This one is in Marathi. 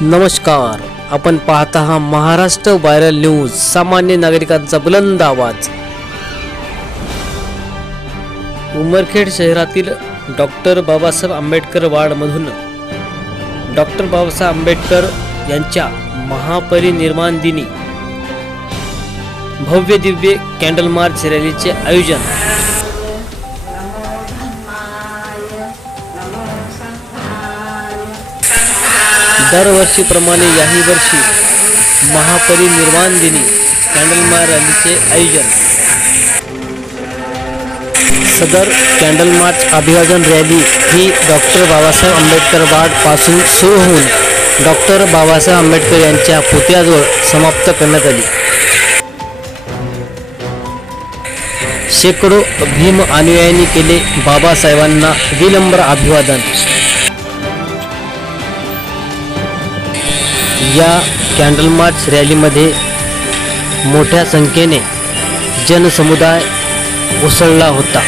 नमस्कार, आपण पाहत आहात महाराष्ट्र व्हायरल न्यूज, सामान्य नागरिकांचा बुलंद आवाज। उमरखेड शहरातील डॉक्टर बाबासाहेब आंबेडकर वार्डमधून डॉक्टर बाबासाहेब आंबेडकर यांच्या महापरिनिर्वाण दिनी भव्य दिव्य कॅन्डल मार्च रॅलीचे आयोजन। दरवर्षीप्रमाणे याही वर्षी महापरिनिर्वाण दिनी कॅन्डल मार्च रॅलीचे आयोजन। सदर कॅन्डल मार्च अभिवादन रॅली ही डॉक्टर बाबासाहेब आंबेडकर वार्ड पासून सुरू होऊन डॉक्टर बाबासाहेब आंबेडकर यांच्या पुतळ्याजवळ समाप्त करण्यात आली। शेकडो भीम अनुयायांनी केले बाबासाहेबांना विनम्र अभिवादन। या कॅन्डल मार्च रॅलीमध्ये मोठ्या संख्येने जनसमुदाय उसळला होता।